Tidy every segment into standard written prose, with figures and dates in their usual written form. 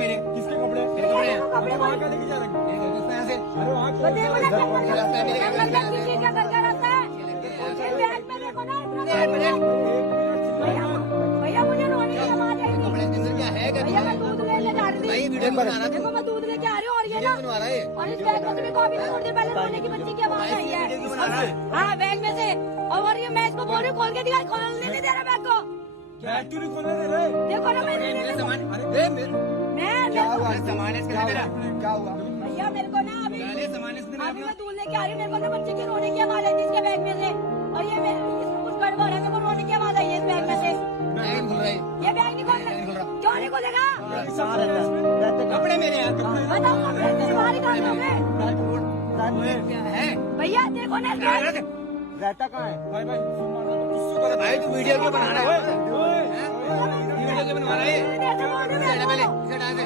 मेरे। किसके कपड़े? मेरे कपड़े हैं। कपड़े वहाँ क्या लेके जा रहे हैं? यहाँ से अरे वहाँ क्यों? रास्ता है मेरे घर जंगल में किसी का घर का रास्ता है। ये बैग में देखो ना इतना भैया मुझे रोने की आवाज आई थी। कपड़े के अंदर क्या है क्या? भैया मैं दूध लेने जा रही भाई थी। वीडियो बना रहा देखो मैं दूध लेके आ रही हूँ और ये ना बनवा रहा है। और इस बैग में से भी कॉपी थोड़ी देर पहले रोने की बच्ची की आवाज आई है। हाँ बैग में से और ये मैं इसको बोल रही हूँ खोल के दिखा, खोलने नहीं दे रहा बैग को। बैग क्यों नहीं खोलने दे रहे? देखो ना मेरे मैं सामान सामान है इसके अंदर मेरा। क्या हुआ? भैया मेरे को ना अभी सामान है इसके अंदर अभी मैं दूध लेके आ रही हूँ। मेरे को ना बच्चे की रोने की आवाज आई थी इसके बैग में से और ये मेरे इसमें कुछ गड़बड़ है। मेरे को रोने की आवाज आई है इस बैग में से। नहीं खुल रहा है। ये बैग नहीं खोलना, क्यों नहीं खोलेगा? कपड़े मेरे हैं। बताओ कपड़े मेरे बाहर ही डाल दोगे? क्या है? भैया देखो ना इस बैग रहता कहाँ है? भाई भाई फोन मार रहा हूँ। किसको भाई तू वीडियो क्यों बना रहा है? ओए, वीडियो क्यों बनवा रहा है? इसे हटा पहले, इसे हटा दे।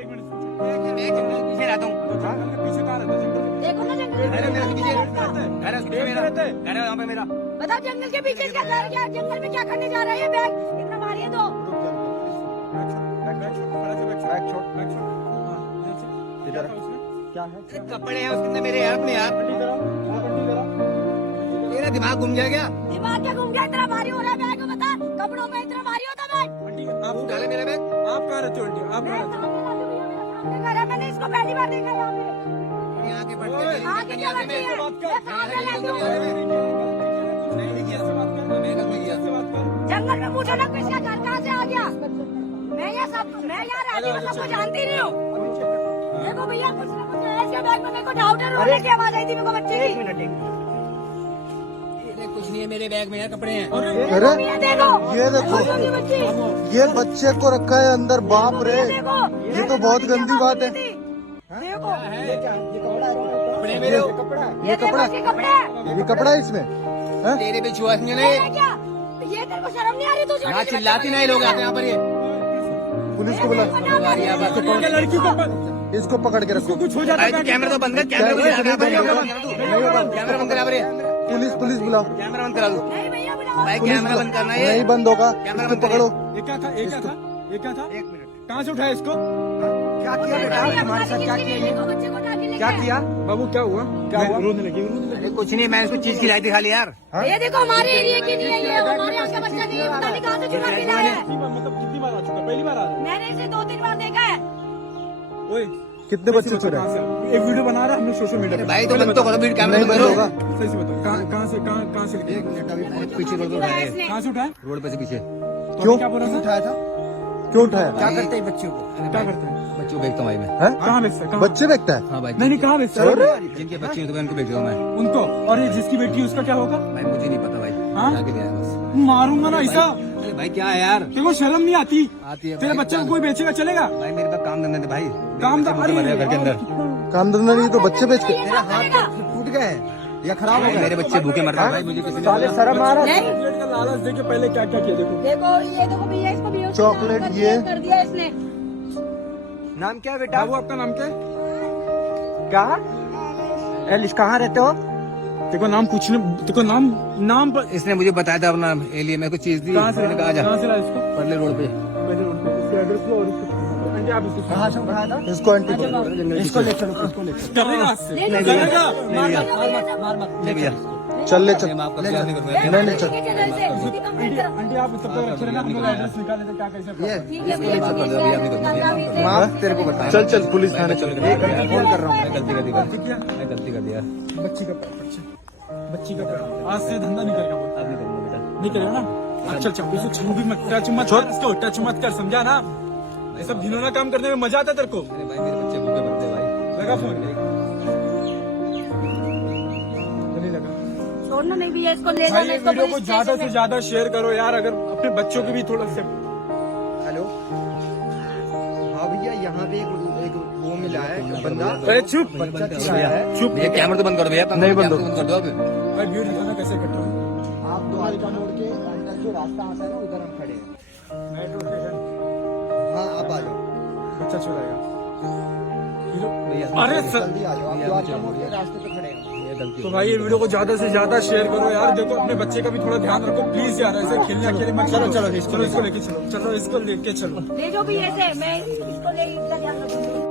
एक मिनट मैं जंगल के पीछे रहता हूँ। जंगल के पीछे कहाँ रहता है? जंगल के देखो ना जंगल घर है मेरे के पीछे। पीछे। घर है उसके पीछे मेरा। घर है वहाँ पे मेरा। बताओ जंगल के पीछे इसका घर क्या? जंगल में क्या करने जा रहा है ये बैग? इतना मारिए तो बैग छोड़। इधर क्या है? अरे कपड़े हैं उसके अंदर मेरे यार अपने यार। बंदी कराओ, बंदी कराओ। तेरा दिमाग घूम गया क्या? दिमाग क्या घूम गया? इतना भारी हो रहा है बैग बता। कपड़ों में इतना भारी होता बैग? आंटी आप आप डाले मेरा बैग। आप कहाँ रहते हो आंटी? आप मैं कहाँ रहते हो? सामने लाती हूँ, भैया मेरा सामने घर है। मैंने इसको पहली बार देखा यहाँ पे। यहाँ के पट्टे ओए, नहीं आगे क्या यहाँ से बच्ची है? बात कर। मैं सामने लाती हूँ। नहीं देखिए ऐसे बात कर। मैं कर लिया। जंगल में पूछो ना किसका घर कहाँ से आ गया? मैं यहाँ रहती हूँ, सबको जानती नहीं हूँ। देखो भैया कुछ ना कुछ है इसके बैग में। मेरे को डाउट है, रोने की आवाज आई थी मेरे को बच्चे की। अरे कुछ नहीं है मेरे बैग में यार कपड़े हैं। देखो भैया देखो, ये देखो। छोटी सी बच्ची। ये बच्चे को रखा है अंदर, बाप रे। देखो ये तो बहुत गंदी बात है। देखो कपड़े मेरे हो। ये कपड़ा इसके कपड़े हैं। ये कपड़ा है इसमें हैं? तेरे पे छुआ नहीं ये है है क्या? ये तेरे को शर्म नहीं आ रही? तू छोटी यहाँ सी चिल्लाती नहीं लोग आते हैं यहाँ पर ये। पुलिस को बुला, लड़की को इसको पकड़ के रखो। कुछ हो जाता भाई तू कैमरा तो बंद कर। कैमरा बंद करा। पुलिस बुलाओ। कैमरा बंद करा दू। नहीं भैया बुलाओ। भाई कैमरा बंद करना है। नहीं बंद होगा। कैमरा इसको बंद पकड़ो। ये क्या था? ये क्या था? ये क्या था? एक मिनट। कहाँ से उठाया इसको? क्या किया भैया, तुम्हारे साथ क्या किया? बच्चे को उठा के लेके आया। बाबू क्या हुआ? क्या हुआ? रोने लगी। अरे कुछ नहीं मैं इसको चीज खिलाई थी खाली यार। ये देखो हमारे एरिया की नहीं है ये, हमारे यहाँ का बच्चा नहीं है। पता नहीं कहाँ से चुरा के लाया है। मतलब कितनी बार आ चुका? पहली बार आ रहा मैंने इसे 2-3 बार देखा है। है? ओए कितने बच्चे चुराए? कहाँ से? एक वीडियो बना रहा है हमने सोशल मीडिया पे। भाई तो बंद तो करो वीडियो। कैमरा नहीं बंद बंद करो। होगा। सही से बताओ कहाँ से एक मिनट अभी पीछे रोड पे चुराया उठाया इसने। कहाँ से उठाया? रोड पे से पीछे। तो क्यों? क्या बोल रहा था? उठाया था? क्यों उठाया? क्या करते हैं बच्चों को? क्या करते हैं? बच्चों को बेचता हूँ भाई मैं। हैं? कहाँ बेचता है? कहाँ? बच्चे बेचता है? हाँ भाई नहीं कहाँ बेचता है? जिनके बच्चे हैं तो मैं उनको बेच रहा हूँ मैं। उनको। और ये जिसकी बेटी है उसका क्या होगा? भाई मुझे नहीं पता भाई। हाँ? जाके ले आया बस। मारूंगा ना ऐसा। अरे भाई क्या है यार? तेरे को शर्म नहीं आती? आती है तेरे भाई, बच्चे को कोई बेचेगा चलेगा? भाई मेरे पास काम धंधा थे भाई। काम मेरे बच्चे भूखे मर रहे हैं घर के अंदर। काम धंधा नहीं तो बच्चे बेच के। मेरा हाथ फूट गए या खराब हो मेरे बच्चे भूखे मर रहे हैं भाई। मुझे किसी ने बोला। शर्म आ रहा है? नहीं चॉकलेट का लालच देके पहले क्या क्या किया देखो। देखो ये देखो भैया इसको भी चॉकलेट ये। कर दिया इसने। नाम क्या है बेटा? बाबू आपका नाम क्या है? कहाँ? एलिस कहाँ रहते हो? देखो नाम पूछने, देखो नाम पर इसने मुझे बताया था अपना एलिया मेरे को चीज दी। कहाँ से मैंने कहा जा कहाँ से लाया इसको? परले रोड पे। पहले रोड पे इसके एड्रेस लो और इसको आंटी आप इसको कहाँ से उठाया था? इसको आंटी को इसको ले चलो, इसको ले चलो। करेगा इससे? नहीं, नहीं करेगा? नहीं भैया चल ले चल। मैं आपका प्यार नहीं करूंगा। नहीं नहीं चल। आंटी आप तब तक रखे रहना, हम लोग एड्रेस निकाले थे क्या कैसे ठीक है भैया माफ कर दो भैया, नहीं करूंगा। माफ तेरे को बता। चल चल पुलिस थाने चल। फोन कर रहा हूँ। मैं गलती कर दी मैं गलती कर दिया। बच्ची का पैर, बच्ची का पैर। आज से धंधा नहीं करेगा वो। अब नहीं करूंगा बेटा। नहीं करेगा ना? अच्छा अच्छा इसको छू भी मत, टच मत कर इसको, टच मत कर, समझा ना? ये सब घिनौना काम करने में मजा आता है तेरे को? अरे भाई मेरे बच्चे भूखे मरते हैं भाई। लगा फोन? नहीं लगा। छोड़ना नहीं भैया इसको ले भाई जाना ये इसको वीडियो को पुलिस ज्यादा स्टेशन से में। ज्यादा शेयर करो यार, अगर अपने बच्चों की भी थोड़ा से। हेलो हाँ भैया, यहाँ पे एक वो मिला है बंदा। अरे चुप बच्चा चुराया है। चुप। भैया कैमरा तो बंद कर दो भैया। नहीं बंद कैमरा तो बंद कर दो अब। भाई वीडियो दिखाना कैसे करता हूँ? आप द्वारका मोड़ के अंदर जो रास्ता आता है ना, उधर हम खड़े हैं। Metro station. हाँ आप आ जाओ, बच्चा चुराएगा। भैया अरे सर जल्दी आ जाओ। आप द्वारका मोड़ के रास्ते पे खड़े हैं। गलती तो भाई ये वीडियो को ज्यादा से ज्यादा शेयर करो यार। देखो अपने बच्चे का भी थोड़ा ध्यान रखो प्लीज यार। ऐसे खेलने अकेले मत चलो, चलो चलो, चलो इसको लेके चलो। चलो इसको लेके चलो। ले जो भी ऐसे मैं इसको ले